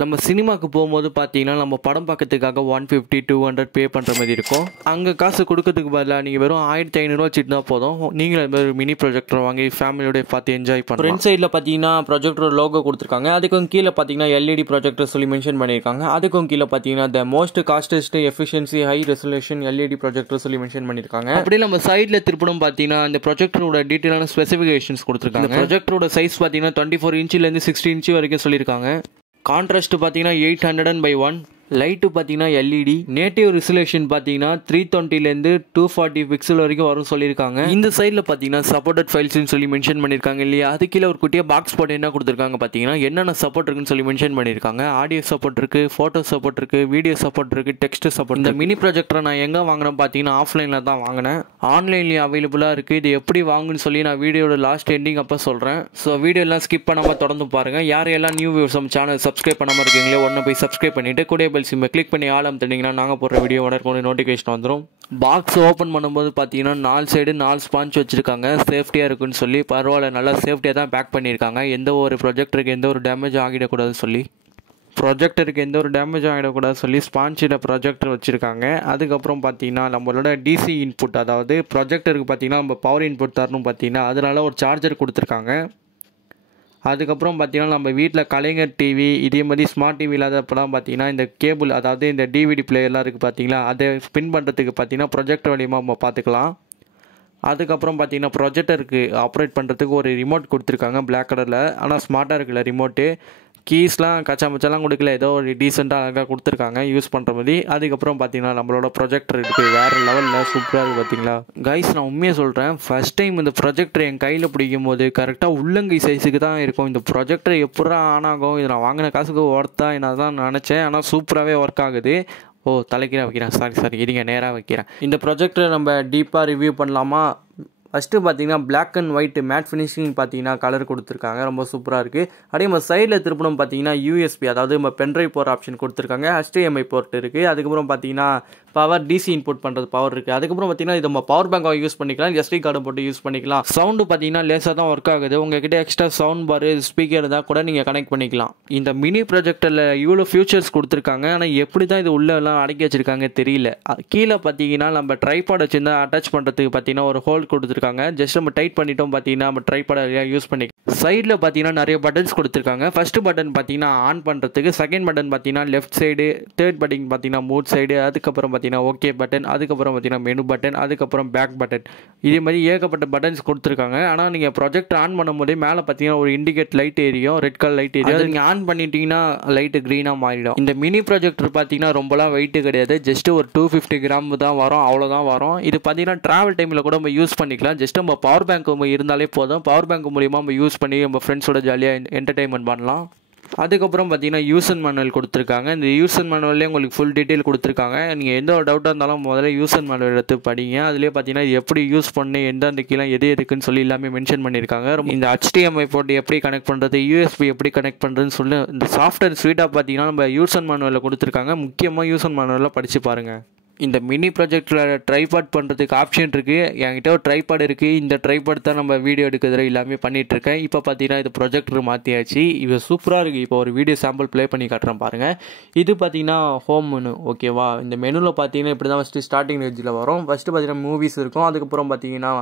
நம்ம சினிமாவுக்கு போகும்போது பார்த்தீங்கன்னா நம்ம படம் பார்க்கறதுக்காக 150 200 பே பண்ணுற மாதிரி இருக்கும். அங்கே காசு கொடுக்கறதுக்கு பதிலாக நீங்கள் வெறும் 1500 வச்சுட்டு தான் போதும். நீங்களும் அது மாதிரி ஒரு மினி ப்ரொஜெக்டர் வாங்கி ஃபேமிலியோட பார்த்து என்ஜாய் பண்ணலாம். ஃப்ரண்ட் சைடில் பார்த்தீங்கன்னா ப்ரொஜெக்டர் லோகோ கொடுத்துருக்காங்க. அதுக்கும் கீழே பார்த்தீங்கன்னா எல்இடி ப்ரொஜெக்டர் சொல்லி மென்ஷன் பண்ணியிருக்காங்க. அதுக்கும் கீழே பார்த்தீங்கன்னா the most costest efficiency high resolution LED projector சொல்லி மென்ஷன் பண்ணியிருக்காங்க. அப்படியே நம்ம சைடில் திருப்பணும் பார்த்தீங்கன்னா இந்த ப்ரொஜெக்டரோட டீட்டெயிலான ஸ்பெசிஃபிகேஷன்ஸ் கொடுத்துருக்காங்க. ப்ரொஜெக்டரோட சைஸ் பார்த்தீங்கன்னா 24 இன்ச்சிலேருந்து 60 இன்ச்சு வரைக்கும் சொல்லியிருக்காங்க. கான்ட்ராஸ்ட் பார்த்தீங்கன்னா 800/1, லைட்டு பார்த்தீங்கன்னா எல்இடி, நேட்டிவ் ரெசல்யூஷன் பார்த்தீங்கன்னா 320லேருந்து 240 பிக்சல் வரைக்கும் வரும் சொல்லியிருக்காங்க. இந்த சைடில் பார்த்தீங்கன்னா சப்போர்ட்டட் ஃபைல்ஸ்னு சொல்லி மென்ஷன் பண்ணியிருக்காங்க இல்லையா. அது கீழே ஒரு குட்டியாக பாக்ஸ் போட்டு என்ன கொடுத்துருக்காங்க பார்த்தீங்கன்னா என்னென்ன சப்போர்ட் இருக்குன்னு சொல்லி மென்ஷன் பண்ணியிருக்காங்க. ஆடியோ சப்போர்ட் இருக்குது, ஃபோட்டோ சப்போர்ட் இருக்குது, வீடியோ சப்போர்ட் இருக்குது, டெக்ஸ்ட் சப்போர்ட். இந்த மினி ப்ரொஜெக்டரை நான் எங்கே வாங்கினேன் பார்த்தீங்கன்னா ஆஃப்லைனில் தான் வாங்கினேன். ஆன்லைன்லேயும் அவைலபிளாக இருக்குது. இது எப்படி வாங்குன்னு சொல்லி நான் வீடியோட லாஸ்ட் எண்டிங் அப்போ சொல்கிறேன். ஸோ வீடியோ எல்லாம் ஸ்கிப் பண்ணாமல் தொடர்ந்து பாருங்கள். யாரெல்லாம் நியூ வியூவர்ஸ் நம்ம சேனல் சப்ஸ்கிரைப் பண்ணாமல் இருக்கீங்களோ ஒன்று போய் சப்ஸ்கிரைப் பண்ணிவிட்டு கூட பெல் சிம்மை கிளிக் பண்ணி ஆலம் தட்டிங்கன்னா நாங்கள் போடுற வீடியோ உடனே நோட்டிஃபிகேஷன் வந்துடும். பாக்ஸ் ஓப்பன் பண்ணும்போது பார்த்தீங்கன்னா 4 சைடு 4 ஸ்பான்ச் வச்சுருக்காங்க. சேஃப்டியாக இருக்குன்னு சொல்லி பரவாயில்ல, நல்லா சேஃப்டியாக தான் பேக் பண்ணியிருக்காங்க. எந்த ஒரு ப்ரொஜெக்டருக்கு எந்த ஒரு டேமேஜ் ஆகிடக்கூடாதுன்னு சொல்லி ஸ்பான்ச்சில் ப்ரொஜெக்டர் வச்சுருக்காங்க. அதுக்கப்புறம் பார்த்தீங்கன்னா நம்மளோட டிசி இன்புட், அதாவது ப்ரொஜெக்டருக்கு பார்த்தீங்கன்னா நம்ம பவர் இன்புட் தரணும் பார்த்தீங்கன்னா அதனால ஒரு சார்ஜர் கொடுத்துருக்காங்க. அதுக்கப்புறம் பார்த்தீங்கன்னா நம்ம வீட்டில் கலைஞர் டிவி இதே மாதிரி ஸ்மார்ட் டிவி இல்லாதப்பெல்லாம் பார்த்தீங்கன்னா இந்த கேபிள், அதாவது இந்த டிவிடி பிளேயர்லாம் இருக்குது பார்த்தீங்களா, அதை ஸ்பின் பண்ணுறதுக்கு பார்த்தீங்கன்னா ப்ரொஜெக்டர் வழியாக நம்ம பார்த்துக்கலாம். அதுக்கப்புறம் பார்த்தீங்கன்னா ப்ரொஜெக்டருக்கு ஆப்ரேட் பண்ணுறதுக்கு ஒரு ரிமோட் கொடுத்துருக்காங்க பிளாக் கலரில். ஆனால் ஸ்மார்ட்டாக இருக்குல்ல ரிமோட்டு. கீஸ்லாம் கச்சாமச்சாலாம் கொடுக்கல, ஏதோ ஒரு டீசெண்டாக அழகாக கொடுத்துருக்காங்க யூஸ் பண்ணுற மாதிரி. அதுக்கப்புறம் பார்த்தீங்கன்னா நம்மளோட ப்ரொஜெக்டர் இருக்குது, வேறு லெவலில் சூப்பராக இருக்குது பார்த்தீங்களா. கைஸ் நான் உண்மையாக சொல்கிறேன், ஃபஸ்ட் டைம் இந்த ப்ரொஜெக்டர் என் கையில் பிடிக்கும் போது கரெக்டாக உள்ளங்கை சைஸுக்கு தான் இருக்கும். இந்த ப்ரொஜெக்டர் எப்படா ஆன் ஆகும், இது நான் வாங்கின காசுக்கு ஒர்த்தா என்ன தான் நினச்சேன். ஆனால் சூப்பராகவே ஒர்க் ஆகுது. தலைக்கீழ வைக்கிறேன், சாரி இருங்க நேராக வைக்கிறேன். இந்த ப்ரொஜெக்டரை நம்ம டீப்பாக ரிவ்யூ பண்ணலாமா? ஃபஸ்ட்டு பார்த்தீங்கன்னா black and white matte finishing பார்த்தீங்கன்னா கலர் கொடுத்துருக்காங்க, ரொம்ப சூப்பராக இருக்குது. அப்படியே நம்ம சைடில் திருப்பணும் பார்த்தீங்கன்னா யூஎஸ்பி, அதாவது நம்ம பென்ட்ரைவ் போகிற ஆப்ஷன் கொடுத்துருக்காங்க. HDMI போர்ட் இருக்குது. அதுக்கப்புறம் பார்த்தீங்கன்னா பவர் டிசி இன்புட் பண்ணுறது பவர் இருக்குது. அதுக்கப்புறம் பார்த்தீங்கன்னா இது நம்ம பவர் பேங்காக யூஸ் பண்ணிக்கலாம், SD கார்டை போட்டு யூஸ் பண்ணிக்கலாம். சவுண்டு பார்த்தீங்கன்னா லேசாக தான் ஒர்க் ஆகுது. உங்ககிட்ட எக்ஸ்ட்ரா சவுண்ட் பார் ஸ்பீக்கர் இருந்தால் கூட நீங்கள் கனெக்ட் பண்ணிக்கலாம். இந்த மினி ப்ரொஜெக்டரில் இவ்வளோ ஃபியூச்சர்ஸ் கொடுத்துருக்காங்க. ஆனால் எப்படி தான் இது உள்ளே எல்லாம் அடக்கி வச்சுருக்காங்க தெரியல. கீழே பார்த்தீங்கன்னா நம்ம ட்ரைபாட் வச்சுருந்தா அட்டாச் பண்ணுறதுக்கு பார்த்தீங்கன்னா ஒரு ஹோல் கொடுத்துருக்காங்க. ஜஸ்ட் நம்ம டைட் பண்ணிட்டோம் பார்த்தீங்கன்னா நம்ம ட்ரைபாடை யூஸ் பண்ணி. சைடில் பார்த்தீங்கன்னா நிறைய பட்டன்ஸ் கொடுத்துருக்காங்க. ஃபர்ஸ்ட் பட்டன் பார்த்தீங்கன்னா ஆன் பண்ணுறதுக்கு, செகண்ட் பட்டன் பார்த்தீங்கன்னா லெஃப்ட் சைடு, தேர்ட் பட்டன் பார்த்தீங்கன்னா மூட் சைடு, அதுக்கப்புறம் பார்த்தீங்கன்னா ஓகே பட்டன், அதுக்கப்புறம் பார்த்தீங்கன்னா மெனு பட்டன், அதுக்கப்புறம் பேக் பட்டன். இதே மாதிரி ஏகப்பட்ட பட்டன்ஸ் கொடுத்துருக்காங்க. ஆனால் நீங்கள் ப்ரொஜெக்ட் ஆன் பண்ணும்போதே மேலே பார்த்தீங்கன்னா ஒரு இண்டிகேட் லைட் எரியும், ரெட் கலர் லைட் எரியும். அது நீங்கள் ஆன் பண்ணிட்டீங்கன்னா லைட்டு க்ரீனாக மாறிடும். இந்த மினி ப்ரொஜெக்டர் பார்த்தீங்கன்னா ரொம்பலாம் வெயிட்டு கிடையாது, ஜஸ்ட் ஒரு 250 கிராம் தான் வரும், அவ்வளோதான் வரும். இது பார்த்தீங்கன்னா ட்ராவல் டைமில் கூட நம்ம யூஸ் பண்ணிக்கலாம். ஜஸ்ட் நம்ம பவர் பேங்க் இருந்தாலே போதும். பவர் பேங்க் மூலிமா நம்ம யூஸ் பண்ணி நம்ம ஃப்ரெண்ட்ஸோட ஜாலியாக என்டர்டைன்மெண்ட் பண்ணலாம். அதுக்கப்புறம் பார்த்தீங்கன்னா யூசர் மேனுவல் கொடுத்துருக்காங்க. இந்த யூசர் மேனுவல்லே உங்களுக்கு ஃபுல் டீட்டெயில் கொடுத்துருக்காங்க. நீங்கள் எந்த ஒரு டவுட்டாக இருந்தாலும் முதல்ல யூசர் மேனுவல் எடுத்து படிங்க. அதிலே பார்த்தீங்கன்னா இது எப்படி யூஸ் பண்ணி எந்தெந்த கீழே எது எதுக்குன்னு சொல்லி எல்லாமே மென்ஷன் பண்ணியிருக்காங்க. இந்த HDMI போட்டு எப்படி கனெக்ட் பண்ணுறது, USB எப்படி கனெக்ட் பண்ணுறதுன்னு சொல்லி இந்த சாஃப்ட்வேர் ஸ்வீட்டாக பார்த்தீங்கன்னா நம்ம யூசர் மேனுவலில் கொடுத்துருக்காங்க. முக்கியமாக யூசர் மேனுவலில் படித்து பாருங்கள். இந்த மினி ப்ரொஜெக்டில் ட்ரைபாட் பண்ணுறதுக்கு ஆப்ஷன் இருக்குது. என்கிட்ட ஒரு ட்ரைபாட் இருக்குது. இந்த ட்ரைபாட் தான் நம்ம வீடியோ எடுக்கிறதுல எல்லாமே பண்ணிகிட்ருக்கேன். இப்போ பார்த்தீங்கன்னா இது ப்ரொஜெக்டர் மாற்றியாச்சு. இது சூப்பராக இருக்குது. இப்போ ஒரு வீடியோ சாம்பிள் ப்ளே பண்ணி காட்டுறேன் பாருங்கள். இது பார்த்தீங்கன்னா ஹோம் மெனு, ஓகேவா. இந்த மெனுவில் பார்த்தீங்கன்னா இப்படி தான் ஃபஸ்ட்டு ஸ்டார்டிங் ஏஜில் வரும். ஃபஸ்ட்டு பார்த்தீங்கன்னா மூவிஸ் இருக்கும். அதுக்கப்புறம் பார்த்தீங்கன்னா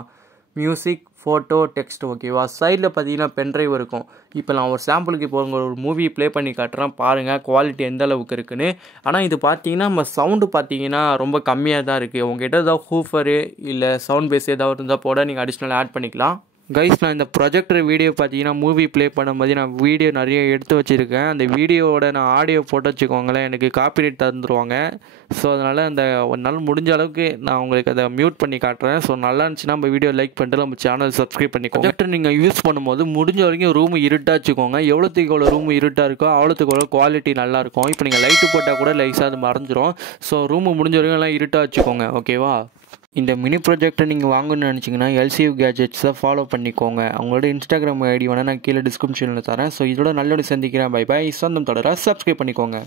மியூசிக், ஃபோட்டோ, டெக்ஸ்ட், ஓகேவா. சைடில் பார்த்தீங்கன்னா பென்ட்ரைவ் இருக்கும். இப்போ நான் ஒரு சாம்பிளுக்கு இப்போ ஒரு மூவி ப்ளே பண்ணி காட்டுறேன் பாருங்கள் குவாலிட்டி எந்த அளவுக்கு இருக்குன்னு. ஆனால் இது பார்த்தீங்கன்னா நம்ம சவுண்டு பார்த்தீங்கன்னா ரொம்ப கம்மியாக தான் இருக்குது. உங்கள்கிட்ட ஏதாவது ஹூஃபரு இல்லை சவுண்ட் பேஸ் ஏதாவது இருந்தால் போட நீங்கள் அடிஷ்னல் ஆட் பண்ணிக்கலாம். கைஸ் நான் இந்த ப்ரொஜெக்டர் வீடியோ பார்த்தீங்கன்னா மூவி ப்ளே பண்ணும்போது நான் வீடியோ நிறைய எடுத்து வச்சுருக்கேன். அந்த வீடியோவோட நான் ஆடியோ போட்டு வச்சுக்கோங்களேன், எனக்கு காப்பிரைட் தந்துடுவாங்க. ஸோ அதனால் அந்த ஒரு நாள் முடிஞ்ச அளவுக்கு நான் உங்களுக்கு அதை மியூட் பண்ணி காட்டுறேன். ஸோ நல்லா இருந்துச்சுன்னா நம்ம வீடியோ லைக் பண்ணிட்டு நம்ம சேனல் சப்ஸ்கிரைப் பண்ணிக்கோங்க. ப்ரொஜெக்டர் நீங்கள் யூஸ் பண்ணும்போது முடிஞ்ச வரைக்கும் ரூம் இருட்டாக வச்சுக்கோங்க. எவ்வளோத்துக்கு எவ்வளோ ரூம் இருட்டாக இருக்கோ அவ்வளோத்துக்கு எவ்வளோ குவாலிட்டி நல்லாயிருக்கும். இப்போ நீங்கள் லைட்டு போட்டால் கூட லைஸாக அது மறைஞ்சிரும். ஸோ ரூமு முடிஞ்ச வரைக்கும் எல்லாம் இருட்டாக வச்சுக்கோங்க, ஓகேவா. இந்த மினி ப்ரொஜெக்டை நீங்கள் வாங்கணும்னு நினச்சிங்கன்னா LCU கேஜெட்ஸை ஃபாலோ பண்ணிக்கோங்க. அவங்களோட இன்ஸ்டாகிராம் ஐடி வேணால் நான் கீழே டிஸ்கிரிப்ஷனில் தரேன். ஸோ இதோட நல்ல சந்திக்கிறேன். Bye bye. சொந்தம் தொடர சப்ஸ்கிரைப் பண்ணிக்கோங்க.